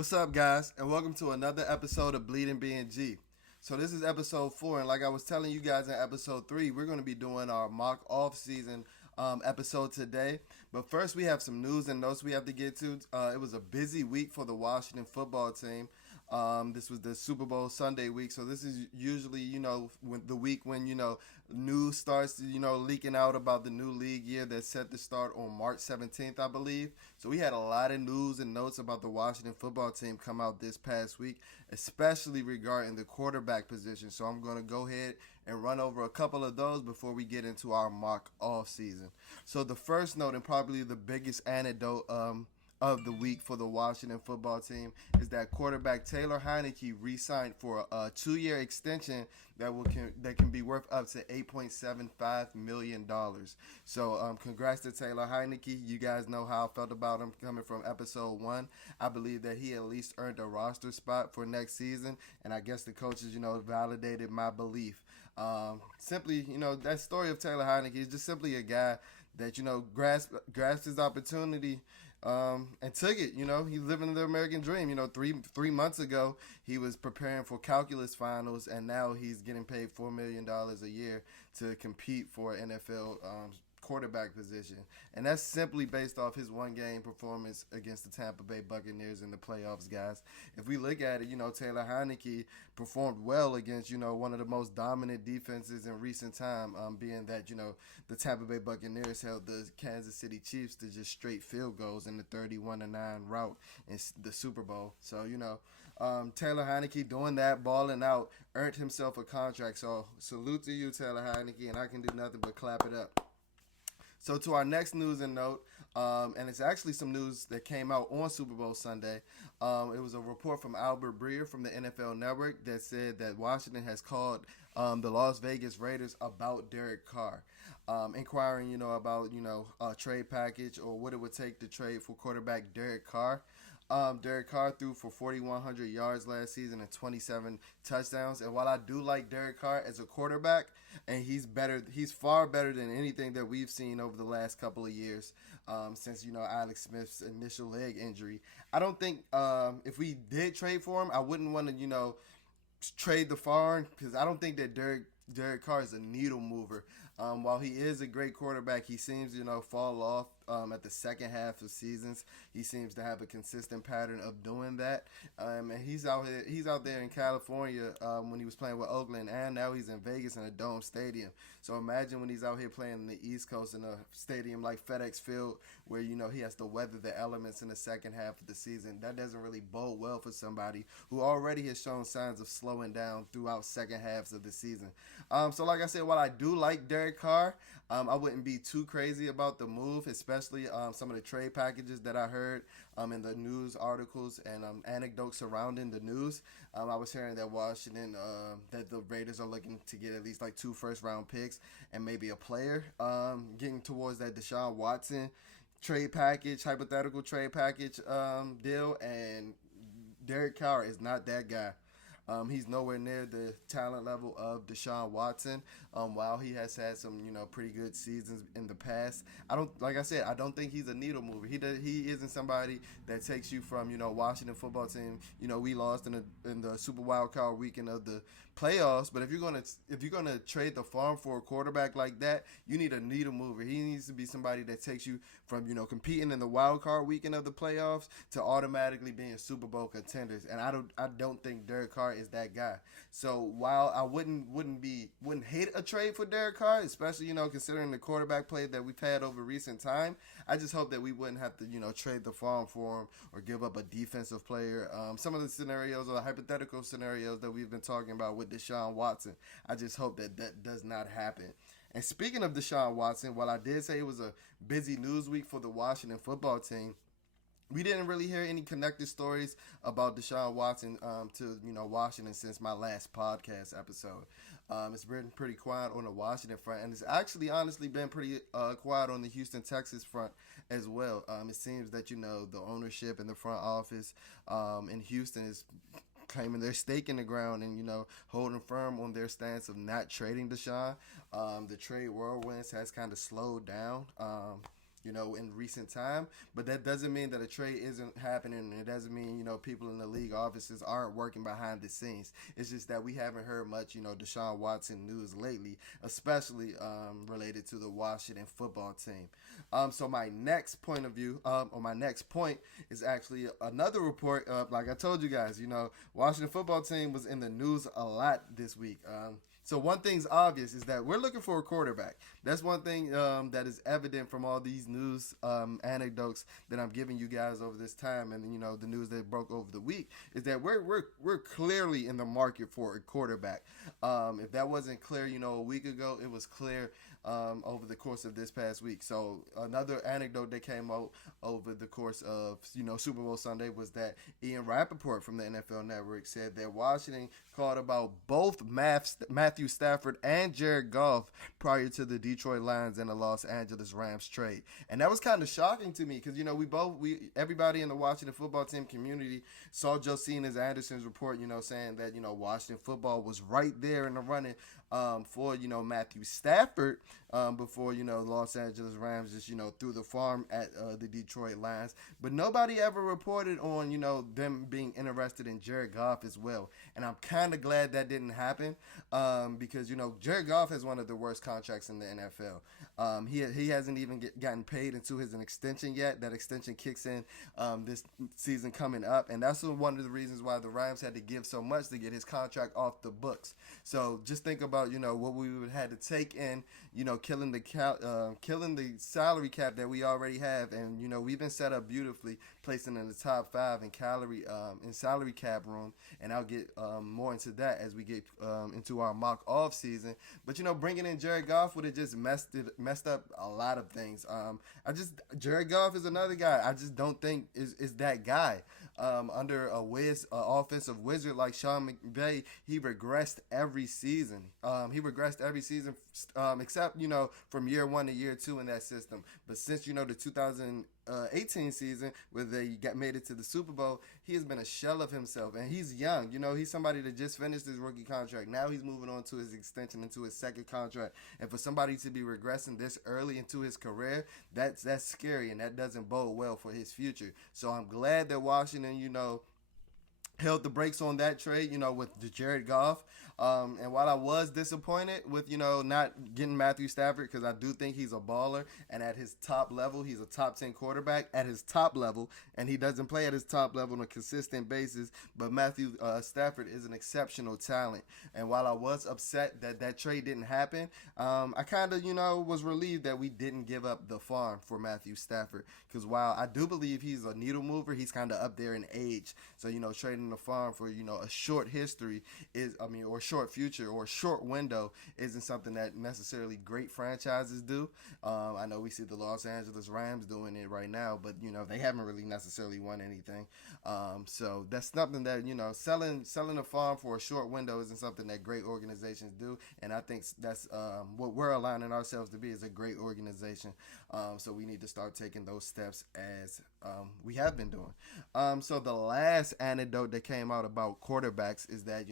What's up, guys, and welcome to another episode of BnG. So this is episode 4, and like I was telling you guys in episode 3, we're going to be doing our mock off-season episode today. But first, we have some news and notes we have to get to. It was a busy week for the Washington football team. This was the Super Bowl Sunday week, so this is usually, when the week when, news starts, leaking out about the new league year that's set to start on March 17th, I believe. So we had a lot of news and notes about the Washington football team come out this past week, especially regarding the quarterback position. So I'm going to go ahead and run over a couple of those before we get into our mock off season. So the first note, and probably the biggest anecdote of the week for the Washington football team, is that quarterback Taylor Heinicke re-signed for a 2-year extension that can be worth up to $8.75 million. So congrats to Taylor Heinicke. You guys know how I felt about him coming from episode 1. I believe that he at least earned a roster spot for next season, and I guess the coaches, validated my belief. Simply, that story of Taylor Heinicke is just simply a guy that, grasped his opportunity and took it. He's living the American dream. Three months ago, he was preparing for calculus finals, and now he's getting paid $4 million a year to compete for NFL quarterback position. And that's simply based off his one-game performance against the Tampa Bay Buccaneers in the playoffs, guys. If we look at it, Taylor Heinicke performed well against, one of the most dominant defenses in recent time, being that, the Tampa Bay Buccaneers held the Kansas City Chiefs to just straight field goals in the 31-9 route in the Super Bowl. So, Taylor Heinicke doing that, balling out, earned himself a contract. So salute to you, Taylor Heinicke, and I can do nothing but clap it up. So to our next news and note, and it's actually some news that came out on Super Bowl Sunday. It was a report from Albert Breer from the NFL Network that said that Washington has called the Las Vegas Raiders about Derek Carr, inquiring, about, a trade package or what it would take to trade for quarterback Derek Carr. Derek Carr threw for 4,100 yards last season and 27 touchdowns. And while I do like Derek Carr as a quarterback, and he's far better than anything that we've seen over the last couple of years, since, Alex Smith's initial leg injury. I don't think if we did trade for him, I wouldn't want to, trade the farm, because I don't think that Derek Carr is a needle mover. While he is a great quarterback, he seems, fall off at the second half of seasons. He seems to have a consistent pattern of doing that. And he's out there in California when he was playing with Oakland, and now he's in Vegas in a dome stadium. So imagine when he's out here playing in the East Coast in a stadium like FedEx Field, where he has to weather the elements in the second half of the season. That doesn't really bode well for somebody who already has shown signs of slowing down throughout second halves of the season. So like I said, while I do like Derek Carr, I wouldn't be too crazy about the move, especially some of the trade packages that I heard in the news articles and anecdotes surrounding the news. I was hearing that Washington, that the Raiders are looking to get at least like 2 first-round picks and maybe a player, getting towards that Deshaun Watson hypothetical trade package deal, and Derek Carr is not that guy. He's nowhere near the talent level of Deshaun Watson. While he has had some, pretty good seasons in the past, I don't think he's a needle mover. He isn't somebody that takes you from, Washington football team. We lost in the Super Wild Card weekend of the playoffs. But if you're gonna trade the farm for a quarterback like that, you need a needle mover. He needs to be somebody that takes you from, competing in the wild card weekend of the playoffs to automatically being Super Bowl contenders. And I don't think Derek Carr is that guy. So while I wouldn't hate a trade for Derek Carr, especially, considering the quarterback play that we've had over recent time, I just hope that we wouldn't have to, trade the farm for him or give up a defensive player. Some of the scenarios or the hypothetical scenarios that we've been talking about with Deshaun Watson, I just hope that does not happen. And speaking of Deshaun Watson, while I did say it was a busy news week for the Washington football team, we didn't really hear any connected stories about Deshaun Watson to Washington since my last podcast episode. It's been pretty quiet on the Washington front, and it's actually honestly been pretty quiet on the Houston, Texas front as well. It seems that the ownership and the front office in Houston is claiming their stake in the ground and holding firm on their stance of not trading Deshaun. The trade whirlwinds has kind of slowed down. in recent time. But that doesn't mean that a trade isn't happening. It doesn't mean, people in the league offices aren't working behind the scenes. It's just that we haven't heard much, Deshaun Watson news lately, especially related to the Washington football team. So my next point of view, or my next point, is actually another report. Like I told you guys, Washington football team was in the news a lot this week. So one thing's obvious is that we're looking for a quarterback. That's one thing that is evident from all these news anecdotes that I'm giving you guys over this time, and the news that broke over the week is that we're clearly in the market for a quarterback. If that wasn't clear, a week ago, it was clear over the course of this past week. So another anecdote that came out over the course of Super Bowl Sunday was that Ian Rappaport from the NFL Network said that Washington called about both Matthew Stafford and Jared Goff prior to the Detroit Lions and the Los Angeles Rams trade, and that was kind of shocking to me because everybody in the Washington football team community saw Josina's Anderson's report, saying that Washington football was right there in the running for Matthew Stafford before Los Angeles Rams just threw the farm at the Detroit Lions, but nobody ever reported on them being interested in Jared Goff as well, and I'm kind of glad that didn't happen because Jared Goff has one of the worst contracts in the NFL. He hasn't even gotten paid into his an extension yet. That extension kicks in this season coming up, and that's one of the reasons why the Rams had to give so much to get his contract off the books. So just think about what we would have to take in, killing the salary cap that we already have, and we've been set up beautifully, placing in the top 5 in salary cap room, and I'll get more into that as we get into our mock off season. But bringing in Jared Goff would have just messed up a lot of things. Jared Goff is another guy I just don't think is that guy. Under a offensive wizard like Sean McVay, he regressed every season. Except from year 1 to year 2 in that system. But since the 2018 season where they made it to the Super Bowl, he has been a shell of himself, and he's young. He's somebody that just finished his rookie contract. Now he's moving on to his extension into his second contract, and for somebody to be regressing this early into his career, that's scary, and that doesn't bode well for his future. So I'm glad that Washington, held the brakes on that trade, with the Jared Goff. And while I was disappointed with, not getting Matthew Stafford, because I do think he's a baller, and at his top level, he's a top 10 quarterback at his top level, and he doesn't play at his top level on a consistent basis, but Matthew Stafford is an exceptional talent. And while I was upset that trade didn't happen, I kind of, was relieved that we didn't give up the farm for Matthew Stafford, because while I do believe he's a needle mover, he's kind of up there in age. So, trading the farm for, a short history or short future or short window isn't something that necessarily great franchises do. I know we see the Los Angeles Rams doing it right now, but they haven't really necessarily won anything. So that's something that selling a farm for a short window isn't something that great organizations do, and I think that's what we're aligning ourselves to be, is a great organization. So we need to start taking those steps as we have been doing. So the last anecdote that came out about quarterbacks is that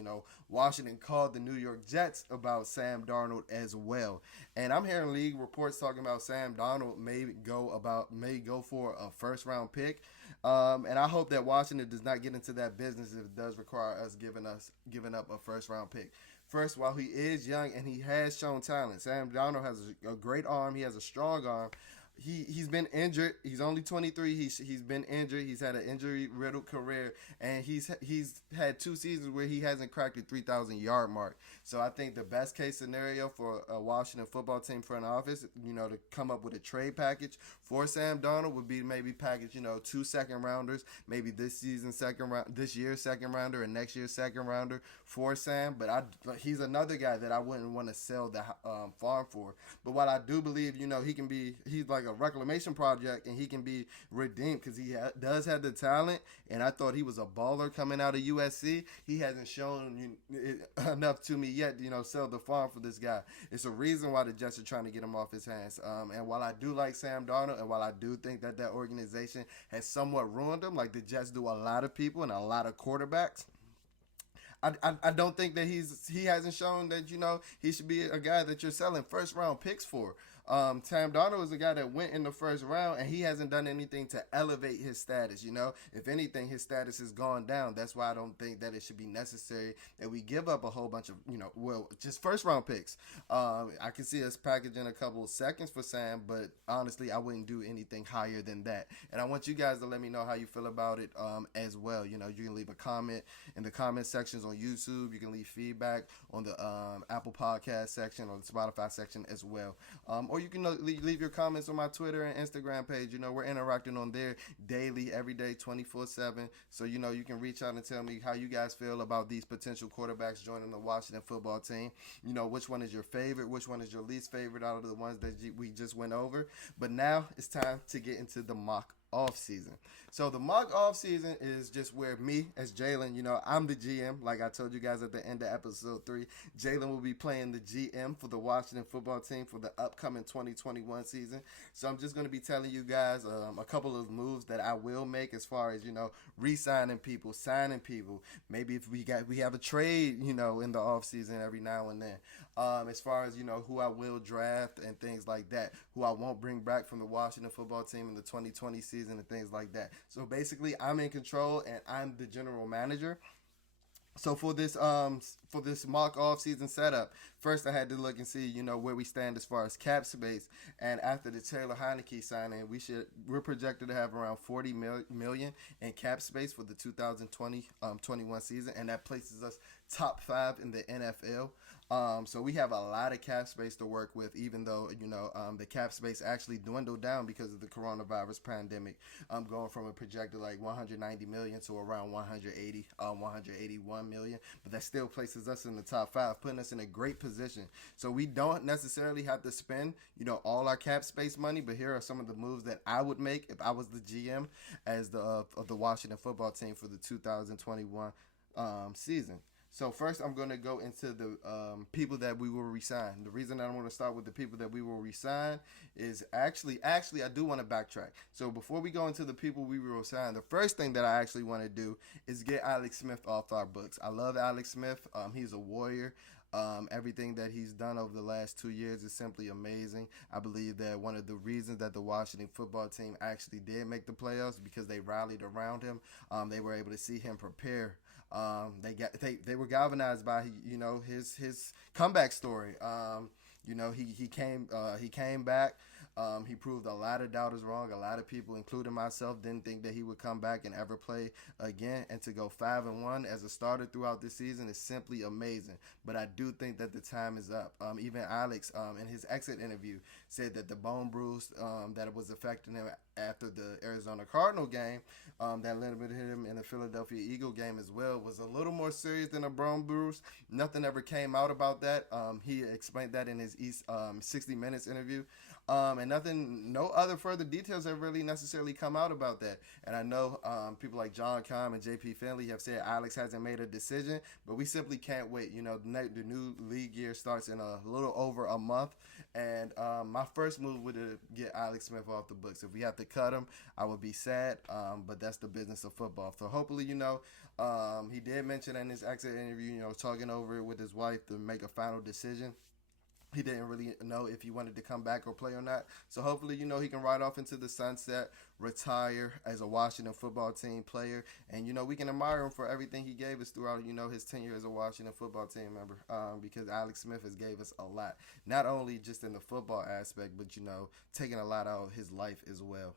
Washington called the New York Jets about Sam Darnold as well, and I'm hearing league reports talking about Sam Darnold may go for a first round pick, and I hope that Washington does not get into that business if it does require us giving up a first round pick. First, while he is young and he has shown talent, Sam Darnold has a great arm. He has a strong arm. He's been injured. He's only 23. He's been injured. He's had an injury-riddled career, and he's had 2 seasons where he hasn't cracked the 3,000-yard mark. So I think the best case scenario for a Washington football team front office, to come up with a trade package for Sam Darnold would be maybe package, 2 second rounders, maybe this year's second rounder and next year's second rounder for Sam. But he's another guy that I wouldn't want to sell the farm for. But what I do believe, he's like a reclamation project, and he can be redeemed because he does have the talent, and I thought he was a baller coming out of USC. He hasn't shown enough to me yet sell the farm for this guy. It's a reason why the Jets are trying to get him off his hands, and while I do like Sam Darnold, and while I do think that organization has somewhat ruined him, like the Jets do a lot of people and a lot of quarterbacks, I don't think that he hasn't shown that he should be a guy that you're selling first round picks for. Sam Darnold is a guy that went in the first round, and he hasn't done anything to elevate his status. If anything, his status has gone down. That's why I don't think that it should be necessary that we give up a whole bunch of, just first round picks. I can see us packaging a couple of seconds for Sam, but honestly, I wouldn't do anything higher than that. And I want you guys to let me know how you feel about it as well. You can leave a comment in the comment sections on YouTube. You can leave feedback on the Apple Podcast section or the Spotify section as well. Or you can leave your comments on my Twitter and Instagram page. We're interacting on there daily, every day, 24/7. So, you can reach out and tell me how you guys feel about these potential quarterbacks joining the Washington football team. Which one is your favorite? Which one is your least favorite out of the ones that we just went over? But now it's time to get into the mock off season. So the mock off season is just where me as Jalen, I'm the GM. Like I told you guys at the end of episode 3, Jalen will be playing the GM for the Washington football team for the upcoming 2021 season. So I'm just going to be telling you guys a couple of moves that I will make as far as, re-signing people, signing people. Maybe if we have a trade, in the off season every now and then. As far as, who I will draft and things like that, who I won't bring back from the Washington football team in the 2020 season and things like that. So basically, I'm in control and I'm the general manager. So for this mock off season setup, first I had to look and see where we stand as far as cap space. And after the Taylor Heineke signing, we're projected to have around $40 million in cap space for the 2020-21 season, and that places us top 5 in the NFL. So we have a lot of cap space to work with, even though the cap space actually dwindled down because of the coronavirus pandemic. Going from a projected like 190 million to around 181 million, but that still places us in the top 5, putting us in a great position. So we don't necessarily have to spend all our cap space money, but here are some of the moves that I would make if I was the GM as of the Washington football team for the 2021 season. So first, I'm going to go into the people that we will resign. The reason I want to start with the people that we will resign is actually, I do want to backtrack. So before we go into the people we will resign, the first thing that I actually want to do is get Alex Smith off our books. I love Alex Smith. He's a warrior. Everything that he's done over the last 2 years is simply amazing. I believe that one of the reasons that the Washington football team actually did make the playoffs because they rallied around him. They were able to see him prepare. They were galvanized by his comeback story. He came back. He proved a lot of doubters wrong. A lot of people, including myself, didn't think that he would come back and ever play again. And to go 5-1 as a starter throughout the season is simply amazing. But I do think that the time is up. Even Alex, in his exit interview, said that the bone bruise that was affecting him after the Arizona Cardinal game, that limited him in the Philadelphia Eagle game as well, was a little more serious than a bone bruise. Nothing ever came out about that. He explained that in his 60 Minutes interview. And no other further details have really necessarily come out about that. And I know people like John Keim and JP Finley have said Alex hasn't made a decision, but we simply can't wait. The new league year starts in a little over a month, and my first move would get Alex Smith off the books. If we have to cut him, I would be sad, but that's the business of football. So hopefully, he did mention in his exit interview, talking over it with his wife to make a final decision. He didn't really know if he wanted to come back or play or not. So hopefully, he can ride off into the sunset, retire as a Washington football team player. And, we can admire him for everything he gave us throughout, his tenure as a Washington football team member. Because Alex Smith has gave us a lot. Not only just in the football aspect, but, taking a lot out of his life as well.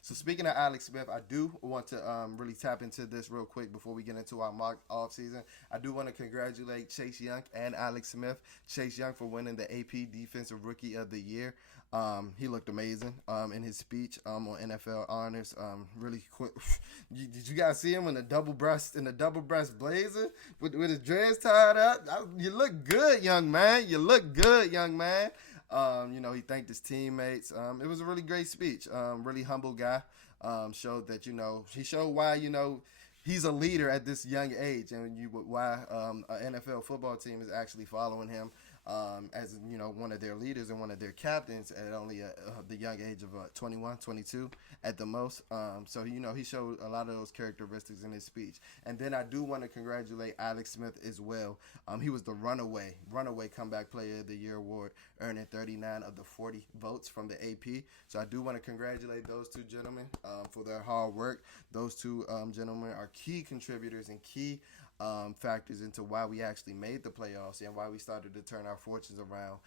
So speaking of Alex Smith, I do want to really tap into this real quick before we get into our mock off season. I do want to congratulate Chase Young and Alex Smith. Chase Young for winning the AP Defensive Rookie of the Year. He looked amazing in his speech on NFL Honors. Really quick. Did you guys see him in the double breast blazer with his dreads tied up? You look good, young man. You look good, young man. He thanked his teammates. It was a really great speech. Really humble guy. Showed that he showed why he's a leader at this young age, and why an NFL football team is actually following him. as one of their leaders and one of their captains at only the young age of 21, 22 at the most. So he showed a lot of those characteristics in his speech. And then I do want to congratulate Alex Smith as well. He was the runaway comeback player of the year award, earning 39 of the 40 votes from the AP. So I do want to congratulate those two gentlemen for their hard work. Those two gentlemen are key contributors and key factors into why we actually made the playoffs and why we started to turn our fortunes around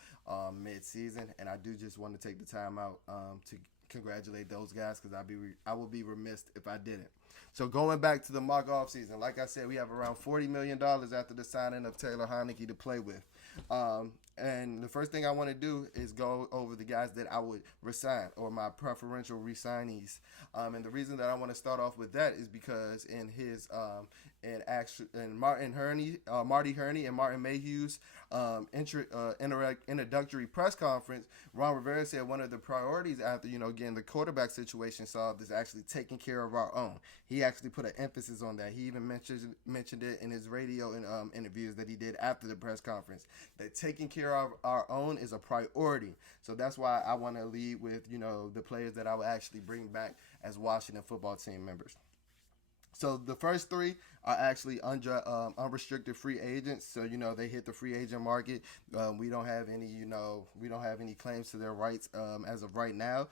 mid-season. And I do just want to take the time out to congratulate those guys, because I will be remiss if I didn't. So going back to the mock off season, like I said, we have around $40 million after the signing of Taylor Heineke to play with. And the first thing I want to do is go over the guys that I would resign, or my preferential resignees. And the reason that I want to start off with that is because in his Marty Hurney and Martin Mayhew's introductory press conference, Ron Rivera said one of the priorities after getting the quarterback situation solved is actually taking care of our own. He actually put an emphasis on that. He even mentioned it in his radio and interviews that he did after the press conference, that taking care of our own is a priority. So that's why I want to lead with the players that I will actually bring back as Washington football team members. So the first three are actually unrestricted free agents. So they hit the free agent market. We don't have any claims to their rights as of right now.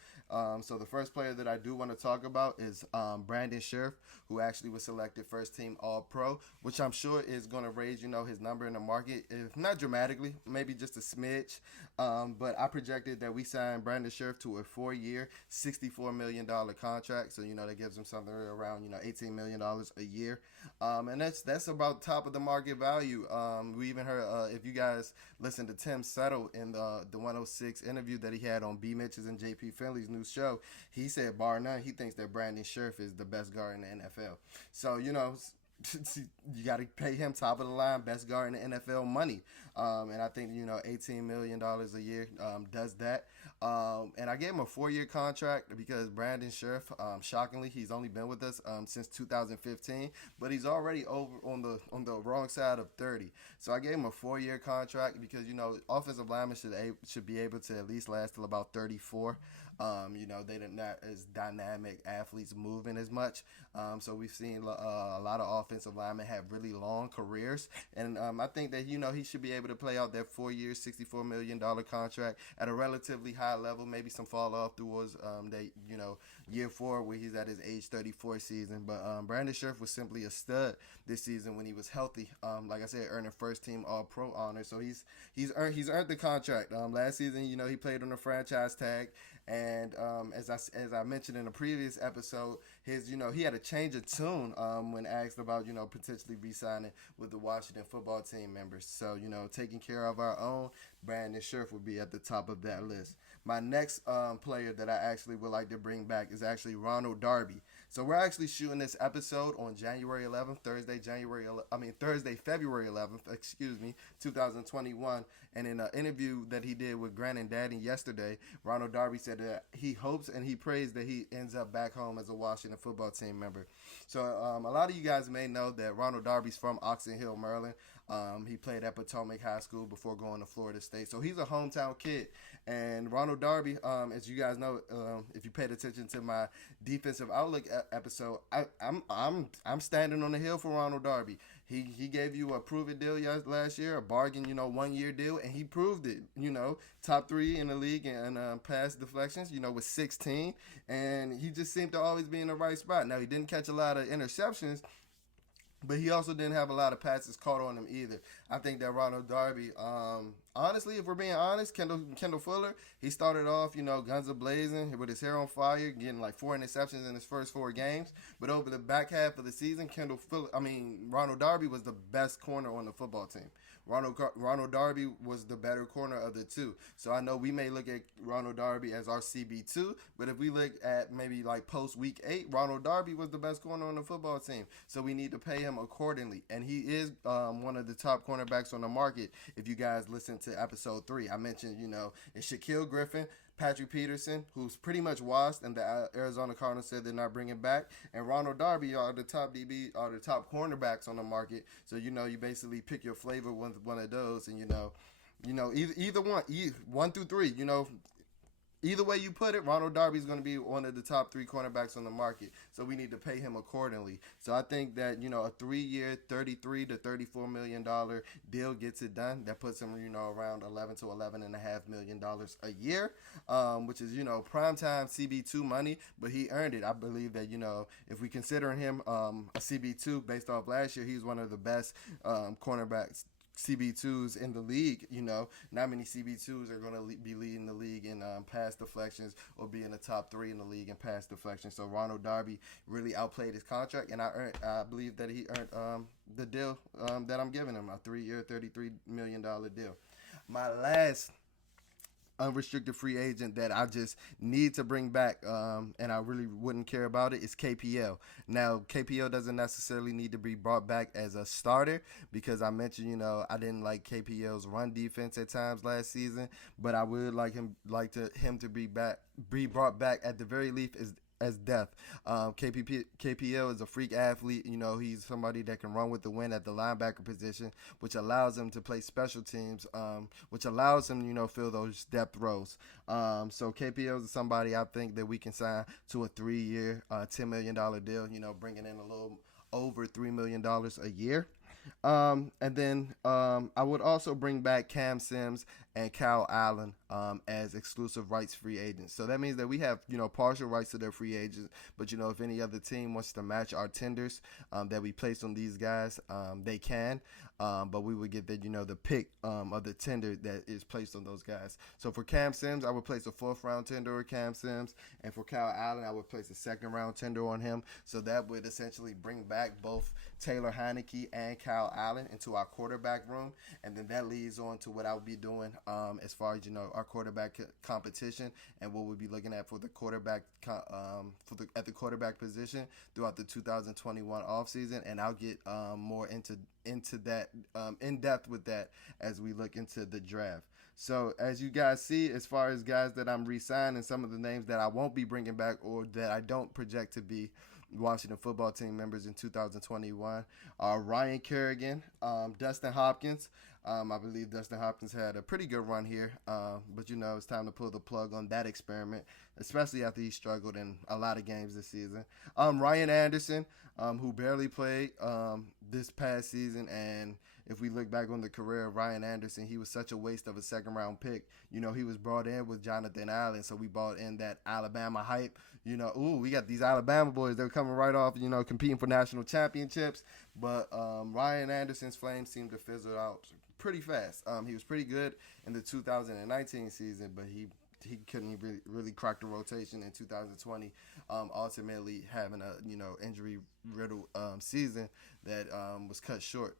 So the first player that I do want to talk about is Brandon Scherff, who actually was selected first team All-Pro, which I'm sure is going to raise his number in the market, if not dramatically, maybe just a smidge. But I projected that we signed Brandon Scherff to a 4-year, $64 million contract. So that gives him something around $18 million a year. And that's about top of the market value. We even heard, if you guys listen to Tim Settle in the 106 interview that he had on B. Mitch's and JP Finley's new show, he said, bar none, he thinks that Brandon Scherff is the best guard in the NFL. So, you got to pay him top of the line, best guard in the NFL money. And I think, $18 million a year does that. And I gave him a 4-year contract because Brandon Scherff, shockingly, he's only been with us since 2015, but he's already over on the wrong side of 30. So I gave him a 4-year contract because, offensive linemen should be able to at least last till about 34. They're not as dynamic athletes moving as much. So we've seen a lot of offensive linemen have really long careers. And I think that, he should be able to play out that 4-year, $64 million contract at a relatively high level, maybe some fall off towards year 4 where he's at his age 34 season. But Brandon Scherff was simply a stud this season when he was healthy. Like I said, earning first team All-Pro honor. So he's earned the contract. Last season, he played on the franchise tag. And as I mentioned in a previous episode, he had a change of tune when asked about potentially re-signing with the Washington football team members. So taking care of our own, Brandon Scherff would be at the top of that list. My next player that I actually would like to bring back is actually Ronald Darby. So we're actually shooting this episode on January 11th, Thursday, February 11th, 2021. And in an interview that he did with Grant and Daddy yesterday, Ronald Darby said that he hopes and he prays that he ends up back home as a Washington football team member. So a lot of you guys may know that Ronald Darby's from Oxon Hill, Maryland. He played at Potomac High School before going to Florida State. So he's a hometown kid. And Ronald Darby, as you guys know, if you paid attention to my defensive outlook episode, I'm standing on the hill for Ronald Darby. He gave you a prove-it deal last year, a bargain, 1-year deal, and he proved it. Top 3 in the league and pass deflections, with 16. And he just seemed to always be in the right spot. Now, he didn't catch a lot of interceptions, but he also didn't have a lot of passes caught on him either. I think that Ronald Darby, honestly, if we're being honest, Kendall Fuller, he started off, guns a-blazing with his hair on fire, getting like 4 interceptions in his first 4 games. But over the back half of the season, Ronald Darby was the best corner on the football team. Ronald Darby was the better corner of the two. So I know we may look at Ronald Darby as our CB2, but if we look at maybe like post week 8, Ronald Darby was the best corner on the football team. So we need to pay him accordingly. And he is one of the top cornerbacks on the market. If you guys listen to episode 3, I mentioned, it's Shaquille Griffin, Patrick Peterson, who's pretty much washed, and the Arizona Cardinals said they're not bringing back. And Ronald Darby are the top cornerbacks on the market. So, you basically pick your flavor with one of those, and, Either one, one through three. Either way you put it, Ronald Darby is going to be one of the top three cornerbacks on the market. So we need to pay him accordingly. So I think that, a 3 year, $33 to $34 million deal gets it done. That puts him, around 11 to $11.5 million a year, which is, prime time CB2 money, but he earned it. I believe that, if we consider him a CB2 based off last year, he's one of the best cornerbacks CB2s in the league. Not many CB2s are going to be leading the league in pass deflections or be in the top three in the league in pass deflections. So Ronald Darby really outplayed his contract, and I believe that he earned the deal that I'm giving him, a 3 year, $33 million deal. My last unrestricted free agent that I just need to bring back, and I really wouldn't care about it, is KPL. Now, KPL doesn't necessarily need to be brought back as a starter because I mentioned, I didn't like KPL's run defense at times last season, but I would like him to be brought back at the very least as depth. KPL is a freak athlete. He's somebody that can run with the wind at the linebacker position, which allows him to play special teams, which allows him, fill those depth roles. So KPL is somebody I think that we can sign to a 3 year, $10 million deal, bringing in a little over $3 million a year. And then I would also bring back Cam Sims and Kyle Allen as exclusive rights free agents. So that means that we have, partial rights to their free agents. But, if any other team wants to match our tenders that we place on these guys, they can. But we would get the pick of the tender that is placed on those guys. So for Cam Sims, I would place a 4th round tender on Cam Sims. And for Kyle Allen, I would place a 2nd round tender on him. So that would essentially bring back both Taylor Heineke and Kyle Allen into our quarterback room. And then that leads on to what I would be doing as far as, our quarterback competition and what we'll be looking at for the quarterback at the quarterback position throughout the 2021 offseason. And I'll get more into that in depth with that as we look into the draft. So as you guys see, as far as guys that I'm re-signing, some of the names that I won't be bringing back or that I don't project to be Washington football team members in 2021 are Ryan Kerrigan, Dustin Hopkins. I believe Dustin Hopkins had a pretty good run here, but it's time to pull the plug on that experiment, especially after he struggled in a lot of games this season. Ryan Anderson, who barely played this past season, and if we look back on the career of Ryan Anderson, he was such a waste of a 2nd round pick. He was brought in with Jonathan Allen, so we brought in that Alabama hype. We got these Alabama boys. They're coming right off, competing for national championships. But Ryan Anderson's flames seemed to fizzle out pretty fast. He was pretty good in the 2019 season, but he couldn't really crack the rotation in 2020, ultimately having a injury riddled season that was cut short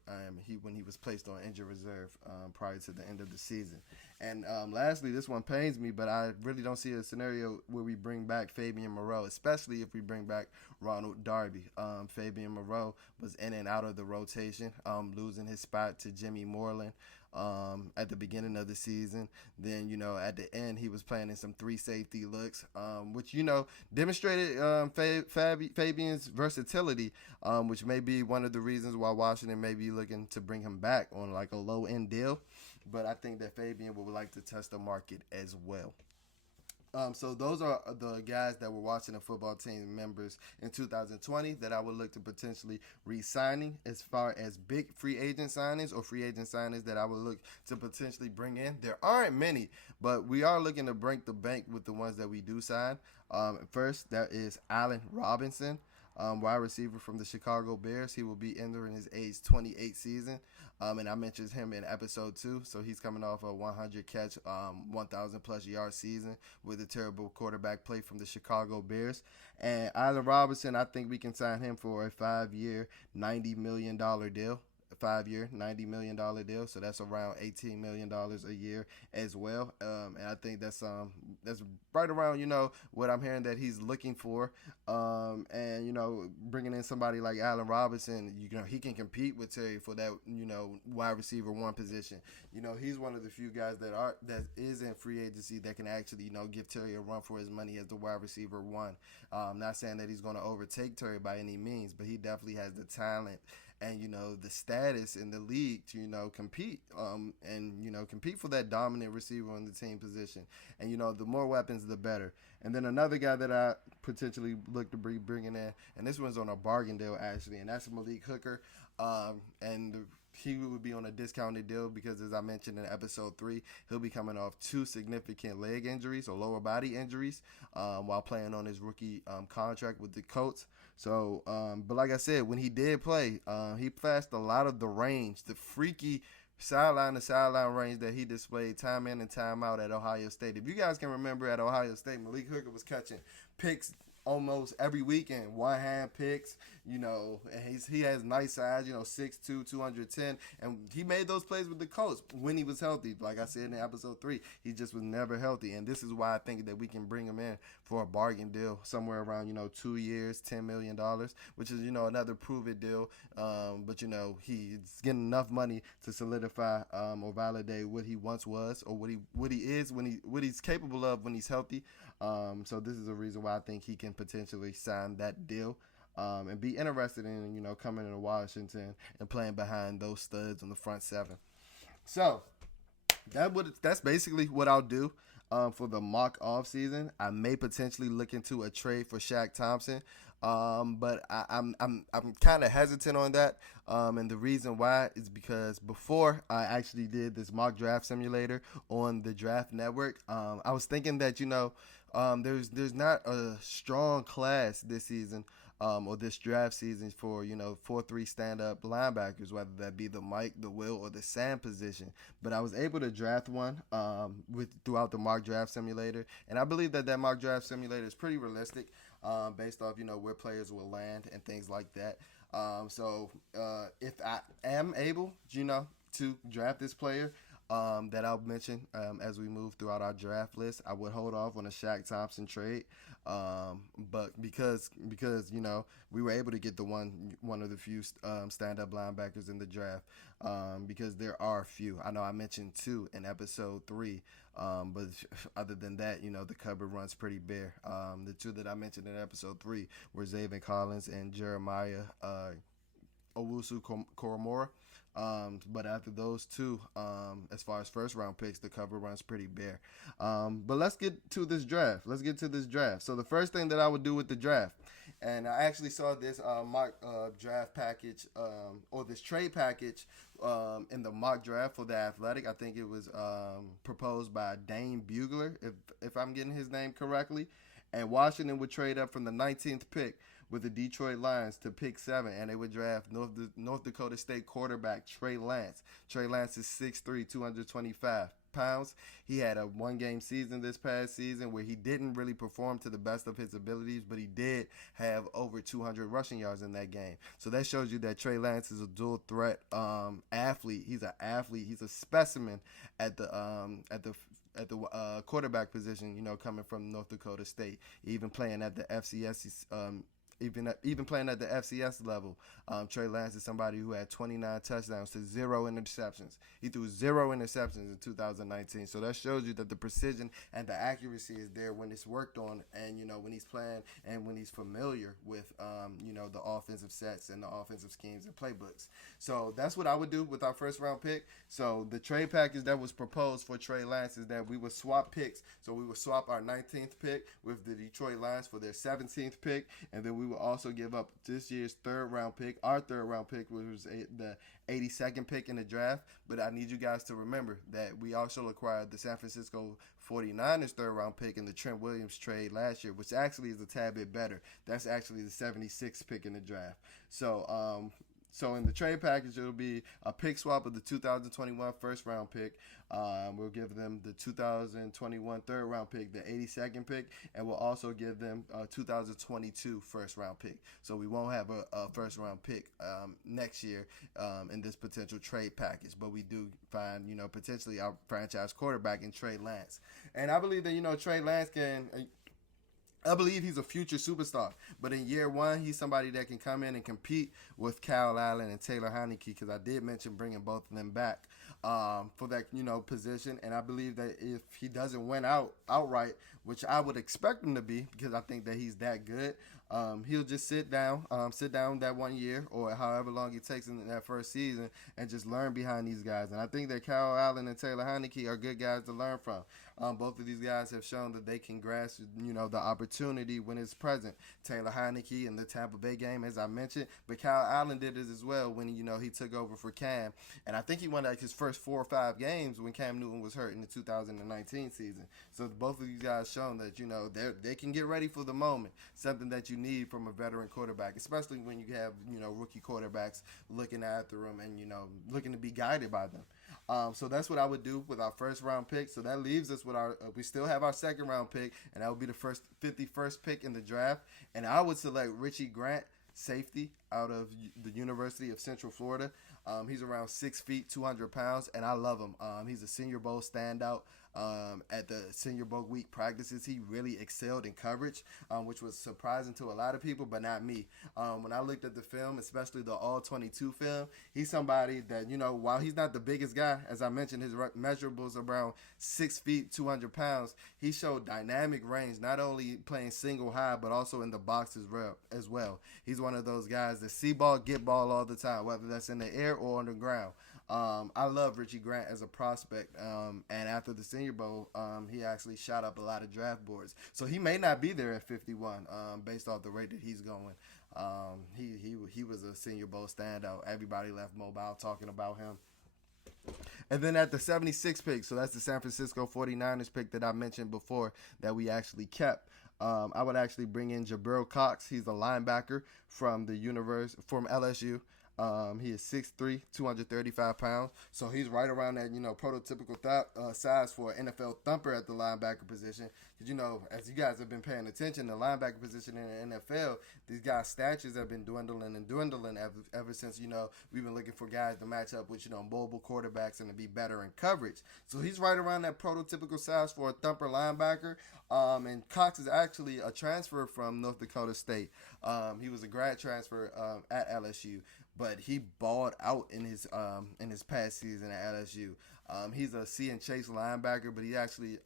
when he was placed on injured reserve prior to the end of the season. And lastly, this one pains me, but I really don't see a scenario where we bring back Fabian Moreau, especially if we bring back Ronald Darby. Fabian Moreau was in and out of the rotation, losing his spot to Jimmy Moreland at the beginning of the season. Then, at the end, he was playing in some 3 safety looks, which, demonstrated Fabian's versatility, which may be one of the reasons why Washington may be looking to bring him back on like a low-end deal. But I think that Fabian would like to test the market as well. So those are the guys that were watching the football team members in 2020 that I would look to potentially re-signing as far as big free agent signings or free agent signings that I would look to potentially bring in. There aren't many, but we are looking to break the bank with the ones that we do sign. First, that is Allen Robinson, wide receiver from the Chicago Bears. He will be entering his age 28 season. And I mentioned him in episode 2. So he's coming off a 100 catch, 1,000 plus yard season with a terrible quarterback play from the Chicago Bears. And Allen Robinson, I think we can sign him for a 5-year, $90 million deal. 5-year, $90 million deal. So that's around $18 million a year as well. And I think that's right around, what I'm hearing that he's looking for. And, bringing in somebody like Allen Robinson, he can compete with Terry for that, wide receiver 1 position. He's one of the few guys that is in free agency that can actually, give Terry a run for his money as the wide receiver 1. Not saying that he's going to overtake Terry by any means, but he definitely has the talent and the status in the league to compete and compete for that dominant receiver on the team position. And the more weapons, the better. And then another guy that I potentially look to be bringing in, and this one's on a bargain deal actually, and that's Malik Hooker. And he would be on a discounted deal because, as I mentioned in episode 3, he'll be coming off 2 significant leg injuries or lower body injuries while playing on his rookie contract with the Colts. So, but like I said, when he did play, he flashed a lot of the range, the freaky sideline to sideline range that he displayed time in and time out at Ohio State. If you guys can remember, at Ohio State, Malik Hooker was catching picks almost every weekend, one-hand picks, and he has nice size, 6'2", 210, and he made those plays with the Colts when he was healthy. Like I said in episode 3, he just was never healthy, and this is why I think that we can bring him in for a bargain deal somewhere around, 2 years, $10 million, which is, another prove-it deal, but, he's getting enough money to solidify or validate what he once was or what he is what he's capable of when he's healthy. So this is a reason why I think he can potentially sign that deal and be interested in, coming into Washington and playing behind those studs on the front 7. So that's basically what I'll do for the mock off season. I may potentially look into a trade for Shaq Thompson, but I'm kind of hesitant on that. And the reason why is because before I actually did this mock draft simulator on the Draft Network, I was thinking that there's not a strong class this season or this draft season for 4-3 stand-up linebackers, whether that be the Mike, the Will, or the Sam position. But I was able to draft one throughout the mock draft simulator, and I believe that mock draft simulator is pretty realistic based off where players will land and things like that. So if I am able to draft this player that I'll mention as we move throughout our draft list, I would hold off on a Shaq Thompson trade, but because we were able to get the one of the few stand-up linebackers in the draft, because there are a few. I know I mentioned 2 in episode 3, but other than that, the cupboard runs pretty bare. The 2 that I mentioned in episode 3 were Zaven Collins and Jeremiah Owusu-Koromora. But after those 2, as far as first round picks, the cover runs pretty bare. But let's get to this draft. So the first thing that I would do with the draft, and I actually saw this mock draft package or this trade package in the mock draft for the Athletic. I think it was proposed by Dane Bugler, if I'm getting his name correctly. And Washington would trade up from the 19th pick with the Detroit Lions to pick 7, and they would draft North Dakota State quarterback Trey Lance. Trey Lance is 6'3", 225 pounds. He had a 1-game season this past season where he didn't really perform to the best of his abilities, but he did have over 200 rushing yards in that game. So that shows you that Trey Lance is a dual threat athlete. He's an athlete. He's a specimen at the quarterback position, coming from North Dakota State, even playing at the FCS even playing at the FCS level. Trey Lance is somebody who had 29 touchdowns to 0 interceptions. He threw 0 interceptions in 2019. So that shows you that the precision and the accuracy is there when it's worked on, and when he's playing and when he's familiar with the offensive sets and the offensive schemes and playbooks. So that's what I would do with our first round pick. So the trade package that was proposed for Trey Lance is that we would swap picks. So we would swap our 19th pick with the Detroit Lions for their 17th pick, and then we will also give up this year's third-round pick, our third-round pick, which was the 82nd pick in the draft. But I need you guys to remember that we also acquired the San Francisco 49ers third-round pick in the Trent Williams trade last year, which actually is a tad bit better. That's actually the 76th pick in the draft. So in the trade package, it'll be a pick swap of the 2021 first-round pick. We'll give them the 2021 third-round pick, the 82nd pick, and we'll also give them a 2022 first-round pick. So we won't have a first-round pick next year in this potential trade package, but we do find, potentially our franchise quarterback in Trey Lance. And I believe that, Trey Lance I believe he's a future superstar, but in year 1, he's somebody that can come in and compete with Kyle Allen and Taylor Heineke, because I did mention bringing both of them back. for that position. And I believe that if he doesn't win outright, which I would expect him to be, because I think that he's that good, he'll just sit down that 1 year or however long it takes in that first season and just learn behind these guys. And I think that Kyle Allen and Taylor Heineke are good guys to learn from. Both of these guys have shown that they can grasp, the opportunity when it's present. Taylor Heineke in the Tampa Bay game, as I mentioned, but Kyle Allen did it as well when he took over for Cam, and I think he won like his first 4 or 5 games when Cam Newton was hurt in the 2019 season. So both of these guys shown that they can get ready for the moment, something that you need from a veteran quarterback, especially when you have rookie quarterbacks looking after them and looking to be guided by them. So that's what I would do with our first round pick. So that leaves us with we still have our second round pick, and that would be the 51st pick in the draft. And I would select Richie Grant, safety out of the University of Central Florida. He's around 6 feet, 200 pounds, and I love him. He's a Senior Bowl standout. At the Senior Bowl week practices, he really excelled in coverage, which was surprising to a lot of people, but not me. When I looked at the film, especially the All-22 film, he's somebody that, while he's not the biggest guy, as I mentioned, his measurables around 6 feet, 200 pounds, he showed dynamic range, not only playing single high, but also in the box as well. He's one of those guys that see ball, get ball all the time, whether that's in the air or on the ground. I love Richie Grant as a prospect, and after the Senior Bowl, he actually shot up a lot of draft boards. So he may not be there at 51, based off the rate that he's going. He was a Senior Bowl standout. Everybody left mobile talking about him. And then at the 76th pick, so that's the San Francisco 49ers pick that I mentioned before that we actually kept. I would actually bring in Jabril Cox. He's a linebacker from from LSU. He is 6'3", 235 pounds. So he's right around that, prototypical size for an NFL thumper at the linebacker position. Because, as you guys have been paying attention, the linebacker position in the NFL, these guys' statures have been dwindling ever since, we've been looking for guys to match up with, mobile quarterbacks and to be better in coverage. So he's right around that prototypical size for a thumper linebacker. And Cox is actually a transfer from North Dakota State. He was a grad transfer at LSU, but he balled out in his past season at LSU. He's a C and chase linebacker, but he actually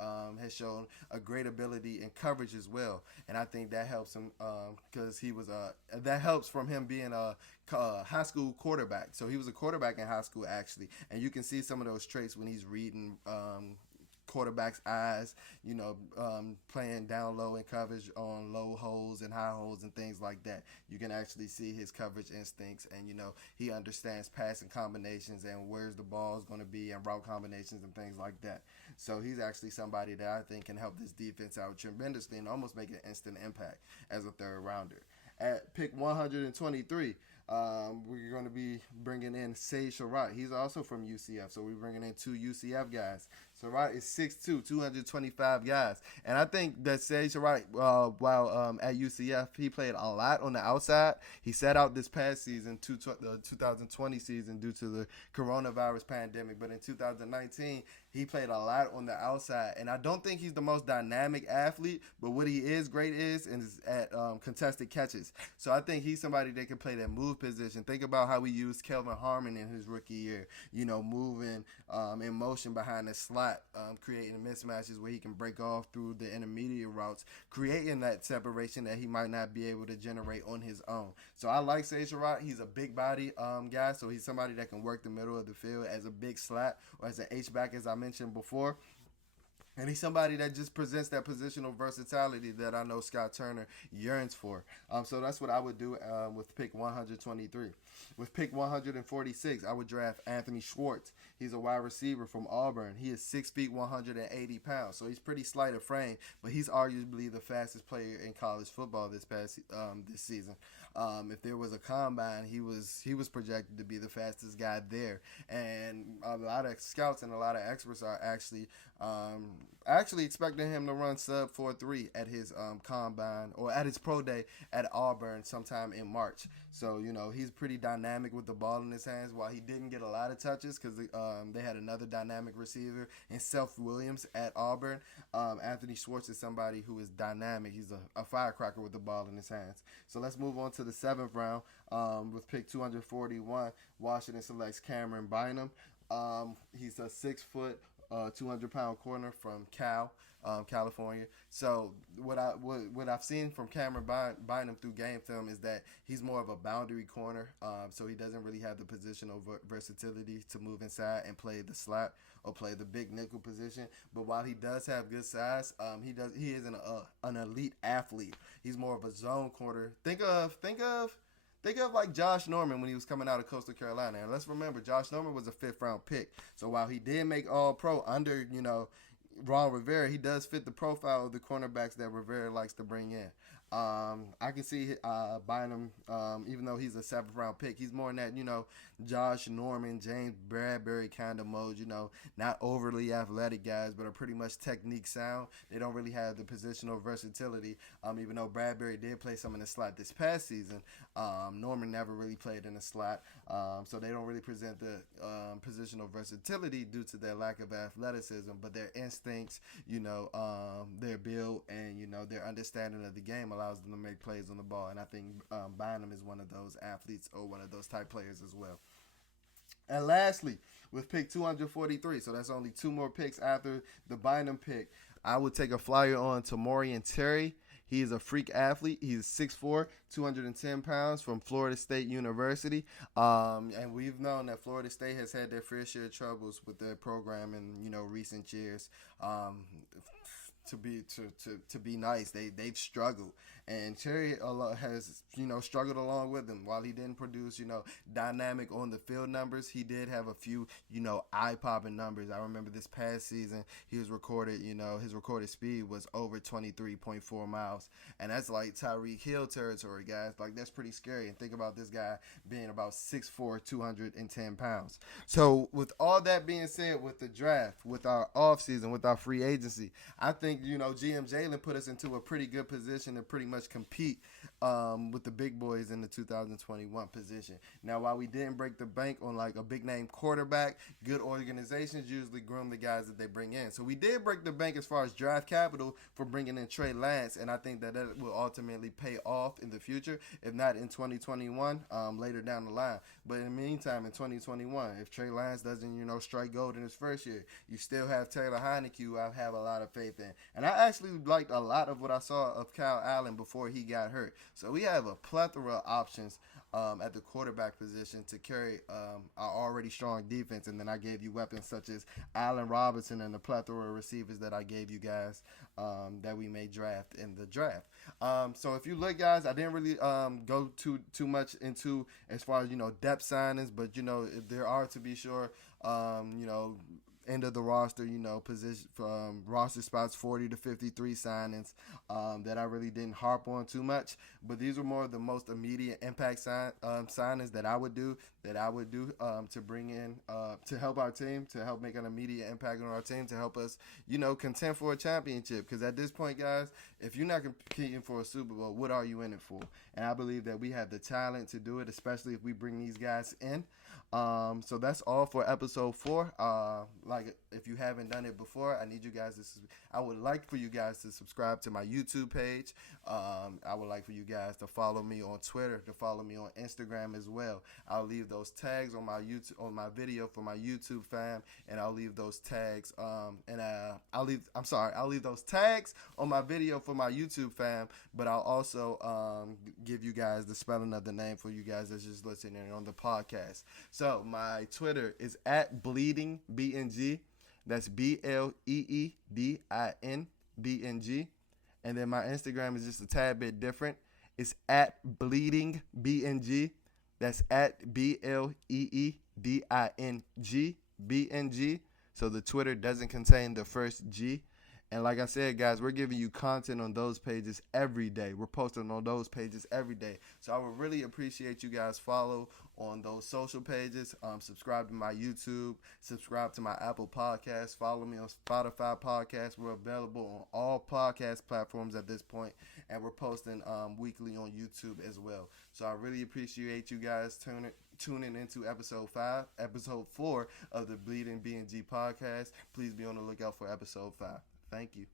has shown a great ability in coverage as well, and I think that helps him because that helps from him being a high school quarterback. So he was a quarterback in high school actually, and you can see some of those traits when he's reading quarterback's eyes, playing down low in coverage on low holes and high holes and things like that. You can actually see his coverage instincts, and he understands passing combinations and where's the ball is going to be and route combinations and things like that. So he's actually somebody that I think can help this defense out tremendously and almost make an instant impact as a third rounder. At pick 123, we're going to be bringing in Sage Surratt. He's also from UCF, so we're bringing in 2 UCF guys. Surratt is 6'2", 225 guys. And I think that Sage Surratt, while at UCF, he played a lot on the outside. He sat out this past season, the 2020 season, due to the coronavirus pandemic. But in 2019, he played a lot on the outside. And I don't think he's the most dynamic athlete, but what he is great is at contested catches. So I think he's somebody that can play that move position. Think about how we used Kelvin Harmon in his rookie year, moving in motion behind the slot, creating mismatches where he can break off through the intermediate routes, creating that separation that he might not be able to generate on his own. So I like Sage Surratt. He's a big body guy, so he's somebody that can work the middle of the field as a big slot or as an H-back, as I mentioned before. And he's somebody that just presents that positional versatility that I know Scott Turner yearns for. So that's what I would do with pick 123. With pick 146, I would draft Anthony Schwartz. He's a wide receiver from Auburn. He is 6 feet, 180 pounds. So he's pretty slight of frame, but he's arguably the fastest player in college football this season. If there was a combine, he was projected to be the fastest guy there. And a lot of scouts and a lot of experts are actually expecting him to run sub 4.3 at his combine or at his pro day at Auburn sometime in March. So he's pretty dynamic with the ball in his hands. While he didn't get a lot of touches because they had another dynamic receiver in Seth Williams at Auburn, Anthony Schwartz is somebody who is dynamic. He's a firecracker with the ball in his hands. So let's move on to the 7th round. With pick 241, Washington selects Cameron Bynum. He's a 6 foot, 200-pound corner from California. So what I've seen from Cameron Bynum through game film is that he's more of a boundary corner. So he doesn't really have the positional versatility to move inside and play the slot or play the big nickel position. But while he does have good size, he is an elite athlete. He's more of a zone corner. Think of like Josh Norman when he was coming out of Coastal Carolina. And let's remember, Josh Norman was a 5th-round pick. So while he did make All-Pro under, Ron Rivera, he does fit the profile of the cornerbacks that Rivera likes to bring in. I can see Bynum, even though he's a 7th-round pick, he's more in that, Josh Norman, James Bradbury kind of mode, not overly athletic guys, but are pretty much technique sound. They don't really have the positional versatility, even though Bradbury did play some in the slot this past season. Norman never really played in the slot, so they don't really present the positional versatility due to their lack of athleticism, but their instincts, their build, and, their understanding of the game allows them to make plays on the ball. And I think Bynum is one of those athletes or one of those type players as well. And lastly, with pick 243, so that's only 2 more picks after the Bynum pick, I would take a flyer on Tamorrion Terry. He is a freak athlete. He's 6'4", 210 pounds from Florida State University. And we've known that Florida State has had their fair share of troubles with their program in, recent years. To be nice, they've struggled, and Terry has struggled along with them. While he didn't produce dynamic on the field numbers, he did have a few eye popping numbers. I remember this past season he was recorded his recorded speed was over 23.4 miles, and that's like Tyreek Hill territory, guys. Like, that's pretty scary. And think about this guy being about 6'4", 210 pounds. So with all that being said, with the draft, with our offseason, with our free agency, I think GM Jalen put us into a pretty good position to pretty much compete with the big boys in the 2021 position. Now, while we didn't break the bank on like a big name quarterback, good organizations usually groom the guys that they bring in. So we did break the bank as far as draft capital for bringing in Trey Lance, and I think that will ultimately pay off in the future, if not in 2021, later down the line. But in the meantime, in 2021, if Trey Lance doesn't strike gold in his first year, you still have Taylor Heineke, who I have a lot of faith in. And I actually liked a lot of what I saw of Kyle Allen before he got hurt. So we have a plethora of options at the quarterback position to carry our already strong defense. And then I gave you weapons such as Allen Robinson and the plethora of receivers that I gave you guys that we may draft in the draft. So if you look, guys, I didn't really go too much into as far as depth signings, but if there are, to be sure, end of the roster, position roster spots 40 to 53 signings that I really didn't harp on too much. But these are more of the most immediate impact signings that I would do to bring in to help our team, to help make an immediate impact on our team, to help us contend for a championship. Because at this point, guys, if you're not competing for a Super Bowl, what are you in it for? And I believe that we have the talent to do it, especially if we bring these guys in. So that's all for episode 4. Like, if you haven't done it before, I would like for you guys to subscribe to my YouTube page. I would like for you guys to follow me on Twitter, to follow me on Instagram as well. I'll leave those tags on my my video for my YouTube fam, and I'll leave those tags I'll leave those tags on my video for my YouTube fam, but I'll also give you guys the spelling of the name for you guys that's just listening on the podcast. So my Twitter is at Bleeding BnG. That's BLEEDIN BnG. And then my Instagram is just a tad bit different. It's at Bleeding BnG. That's at BLEEDING BnG. So the Twitter doesn't contain the first G. And like I said, guys, we're giving you content on those pages every day. We're posting on those pages every day. So I would really appreciate you guys follow on those social pages. Subscribe to my YouTube. Subscribe to my Apple Podcasts. Follow me on Spotify Podcasts. We're available on all podcast platforms at this point. And we're posting weekly on YouTube as well. So I really appreciate you guys tuning into episode 4 of the Bleeding BnG podcast. Please be on the lookout for episode 5. Thank you.